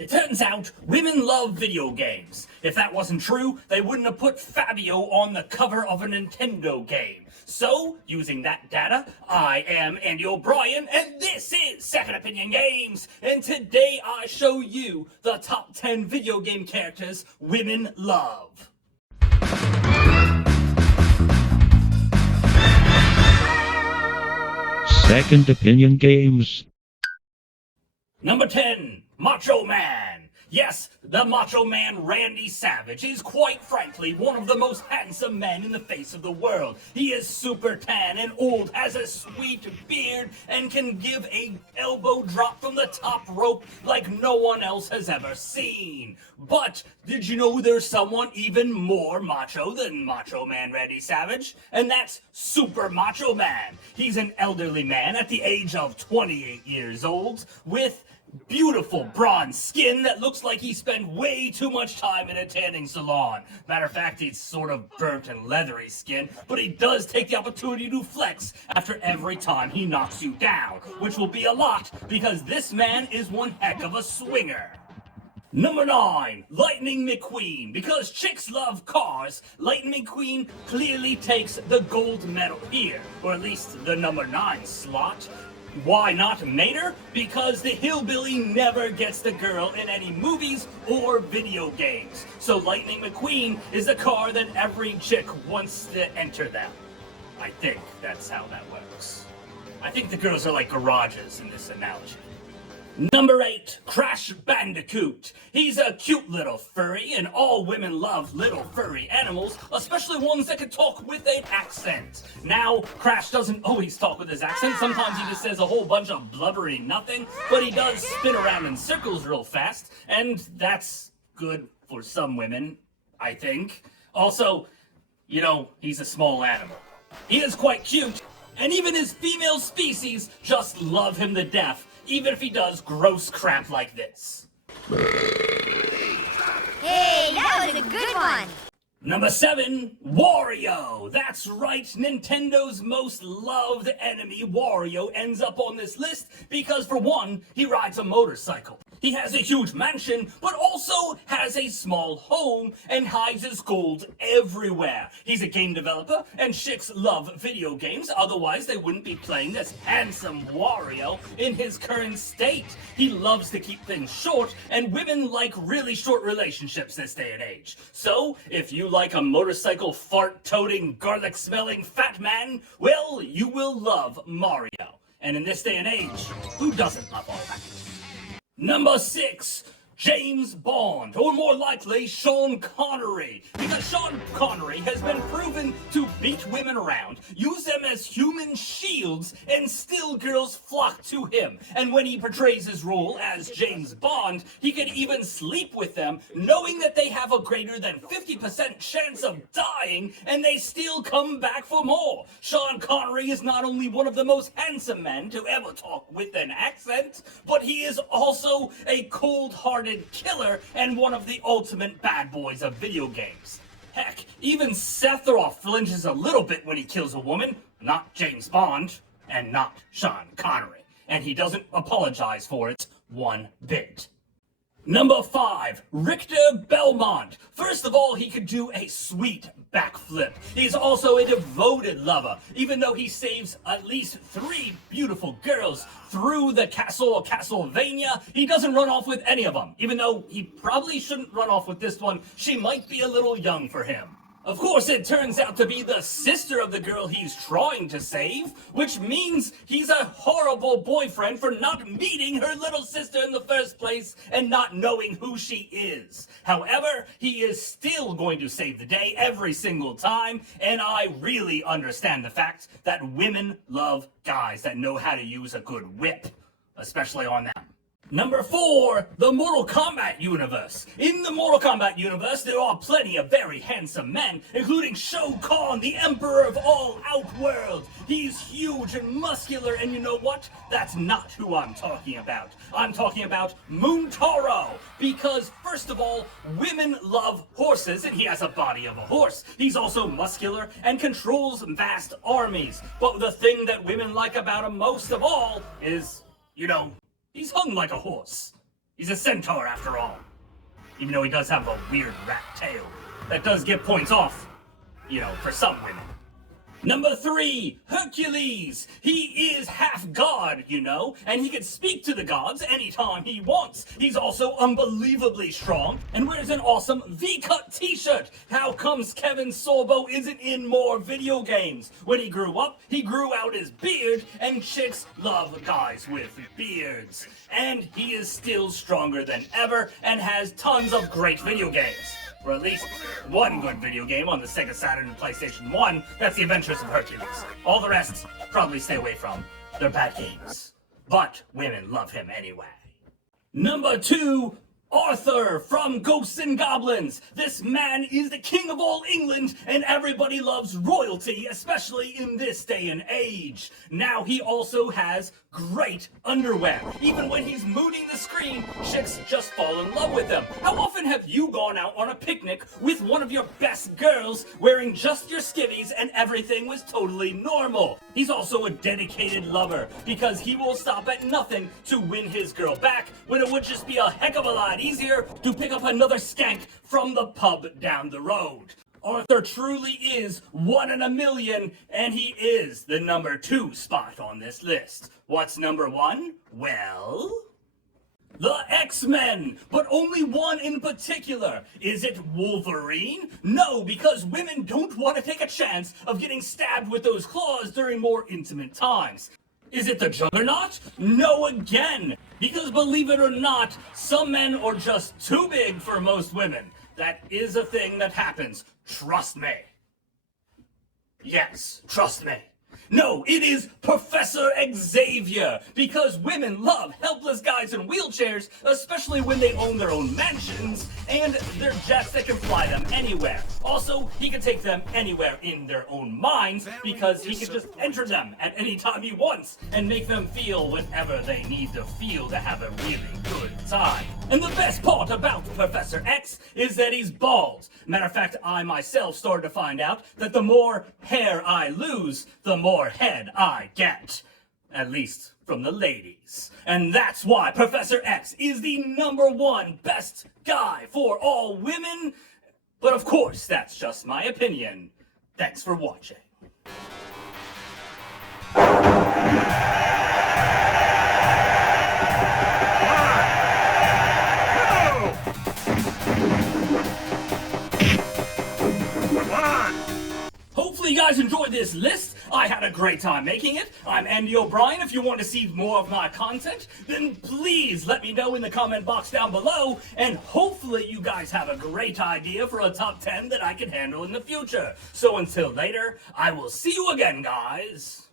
It turns out women love video games. If that wasn't true, they wouldn't have put Fabio on the cover of a Nintendo game. So, using that data, I am Andy O'Brien, and this is Second Opinion Games. And today I show you the top 10 video game characters women love. Second Opinion Games. Number 10, Macho Man. Yes, the Macho Man Randy Savage is quite frankly one of the most handsome men in the face of the world. He is super tan and old, has a sweet beard, and can give a elbow drop from the top rope like no one else has ever seen. But did you know there's someone even more macho than Macho Man Randy Savage? And that's Super Macho Man. He's an elderly man at the age of 28 years old with beautiful bronze skin that looks like he spent way too much time in a tanning salon. Matter of fact, he's sort of burnt and leathery skin, but he does take the opportunity to flex after every time he knocks you down, which will be a lot because this man is one heck of a swinger. Number 9, Lightning McQueen. Because chicks love cars, Lightning McQueen clearly takes the gold medal here, or at least the number 9 slot. Why not Mater? Because the hillbilly never gets the girl in any movies or video games. So Lightning McQueen is a car that every chick wants to enter them. I think that's how that works. I think the girls are like garages in this analogy. Number 8, Crash Bandicoot. He's a cute little furry, and all women love little furry animals, especially ones that can talk with an accent. Now, Crash doesn't always talk with his accent. Sometimes he just says a whole bunch of blubbery nothing, but he does spin around in circles real fast, and that's good for some women, I think. Also, you know, he's a small animal. He is quite cute, and even his female species just love him to death, even if he does gross crap like this. Hey, that was a good one! Number 7, Wario. That's right, Nintendo's most loved enemy, Wario, ends up on this list because, for one, he rides a motorcycle. He has a huge mansion, but also has a small home and hides his gold everywhere. He's a game developer, and chicks love video games, otherwise they wouldn't be playing this handsome Wario in his current state. He loves to keep things short, and women like really short relationships this day and age. So, if you like a motorcycle fart-toting, garlic-smelling fat man, well, you will love Mario. And in this day and age, who doesn't love all that? Number 6, James Bond, or more likely, Sean Connery. Because Sean Connery has been proven to beat women around, use them as human shields, and still girls flock to him. And when he portrays his role as James Bond, he can even sleep with them, knowing that they have a greater than 50% chance of dying, and they still come back for more. Sean Connery is not only one of the most handsome men to ever talk with an accent, but he is also a cold-hearted killer and one of the ultimate bad boys of video games. Heck, even Sephiroth flinches a little bit when he kills a woman. Not James Bond, and not Sean Connery. And he doesn't apologize for it one bit. Number 5, Richter Belmont. First of all, he could do a sweet backflip. He's also a devoted lover, even though he saves at least 3 beautiful girls through the castle of Castlevania. He doesn't run off with any of them, even though he probably shouldn't run off with this one. She might be a little young for him. Of course, it turns out to be the sister of the girl he's trying to save, which means he's a horrible boyfriend for not meeting her little sister in the first place and not knowing who she is. However, he is still going to save the day every single time, and I really understand the fact that women love guys that know how to use a good whip, especially on them. Number 4, the Mortal Kombat universe. In the Mortal Kombat universe, there are plenty of very handsome men, including Shao Kahn, the Emperor of all Outworld. He's huge and muscular, and you know what? That's not who I'm talking about. I'm talking about Moontaro, because first of all, women love horses, and he has a body of a horse. He's also muscular and controls vast armies. But the thing that women like about him most of all is, you know, he's hung like a horse. He's a centaur after all. Even though he does have a weird rat tail. That does get points off, for some women. Number 3, Hercules. He is half god, and he can speak to the gods anytime he wants. He's also unbelievably strong and wears an awesome V-cut t-shirt. How comes Kevin Sorbo isn't in more video games? When he grew up, he grew out his beard, and chicks love guys with beards. And he is still stronger than ever and has tons of great video games. Or at least one good video game on the Sega Saturn and PlayStation 1. That's The Adventures of Hercules. All the rest, probably stay away from. They're bad games. But women love him anyway. Number 2, Arthur from Ghosts and Goblins. This man is the king of all England, and everybody loves royalty, especially in this day and age. Now he also has great underwear. Even when he's mooning the screen, chicks just fall in love with him. How often have you gone out on a picnic with one of your best girls wearing just your skivvies and everything was totally normal? He's also a dedicated lover because he will stop at nothing to win his girl back when it would just be a heck of a lot easier to pick up another skank from the pub down the road. Arthur truly is 1 in a million, and he is the number 2 spot on this list. What's number 1? Well, the X-Men, but only one in particular. Is it Wolverine? No, because women don't want to take a chance of getting stabbed with those claws during more intimate times. Is it the Juggernaut? No again, because believe it or not, some men are just too big for most women. That is a thing that happens. Trust me. Yes, trust me. No, it is Professor Xavier, because women love helpless guys in wheelchairs, especially when they own their own mansions, and they're jets that can fly them anywhere. Also, he can take them anywhere in their own minds, because he can just enter them at any time he wants, and make them feel whatever they need to feel to have a really good time. And the best part about Professor X is that he's bald. Matter of fact, I myself started to find out that the more hair I lose, the more head I get. At least from the ladies. And that's why Professor X is the number 1 best guy for all women. But of course, that's just my opinion. Thanks for watching. Hopefully you guys enjoyed this list. I had a great time making it. I'm Andy O'Brien. If you want to see more of my content, then please let me know in the comment box down below, and hopefully you guys have a great idea for a top 10 that I can handle in the future. So until later, I will see you again, guys.